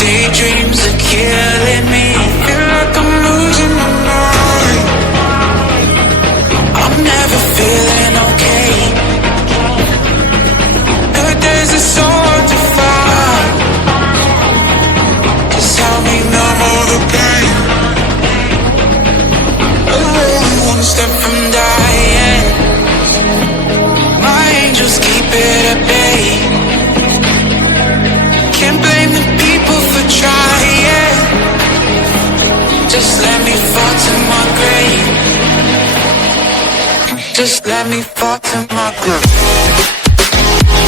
daydreams are killing me. Feel like I'm losing my mind. I'm never feeling okay. Good days are so hard to find. Just help me numb all the pain. One step from dying. My angels keep it at bay. Can't blame the people for trying. Just let me fall to my grave. Just let me fall to my grave.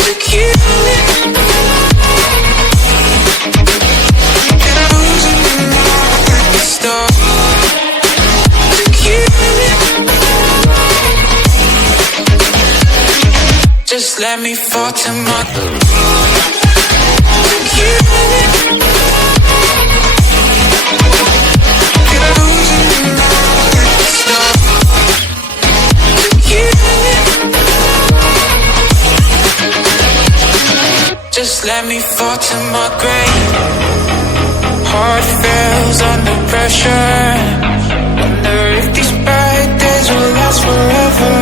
To kill it. And I'm losing my mind. Stop. To kill it. Just let me fall to my grave. To kill it. And I'm losing my mind. Stop. To kill it. Just let me fall to my grave. Heart fails under pressure. Wonder if these bad days will last forever.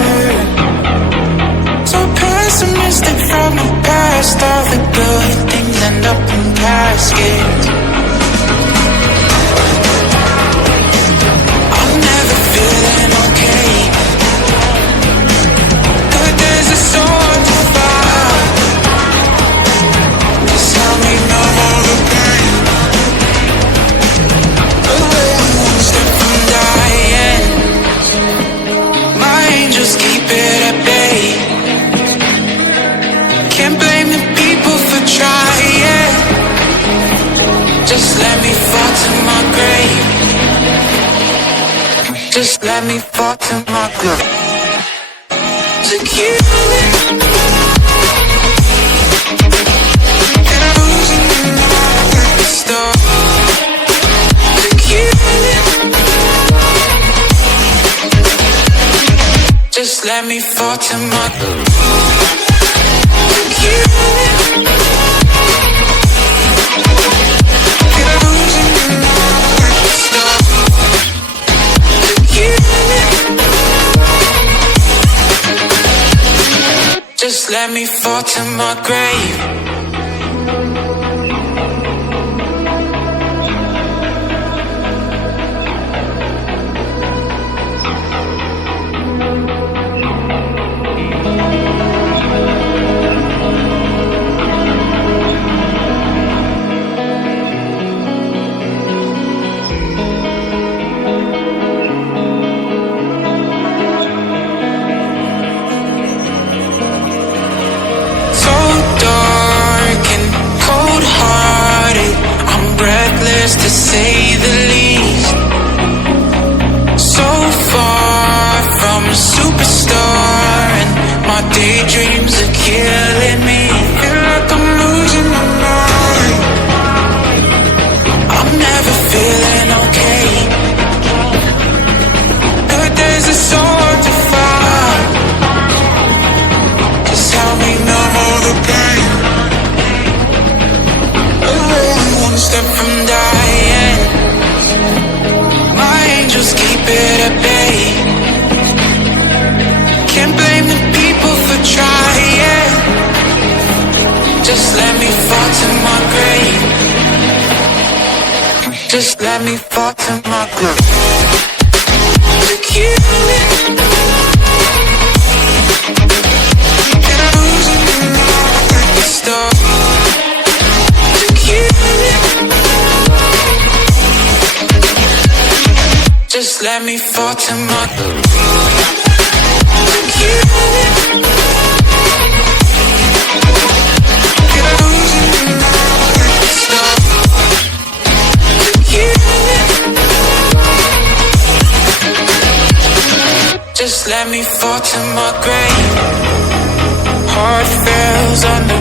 So pessimistic from the past. All the good things end up in caskets. I'm never feeling okay. Good days are so hard to find. Just help me numb all the pain. One step from dying. My angels keep it at bay. Can't blame the people for trying. Just let me fall to my grave. Just let me fall to my grave. To kill it. And I'm losing my mind. Stop. To kill it. Just let me fall to my grave. To kill it. And I'm losing my mind. Stop. To kill it. Just let me fall to my grave. So dark and cold-hearted, I'm breathless to say the least. So far from a superstar, and my daydreams are killing me. Feel like I'm losing my mind. I'm never feeling okay. Good days are so hard to find. Just help me numb all the pain. One step from dying. My angels keep it at bay. Can't blame the people for trying. Just let me fall to my grave. Just let me fall to my grave. To kill it. And I'm losing my mind. Stop. To kill it. Just let me fall to my grave. To kill it. And I'm losing my mind. Stop. To kill it. Just let me fall to my grave. Heart fails under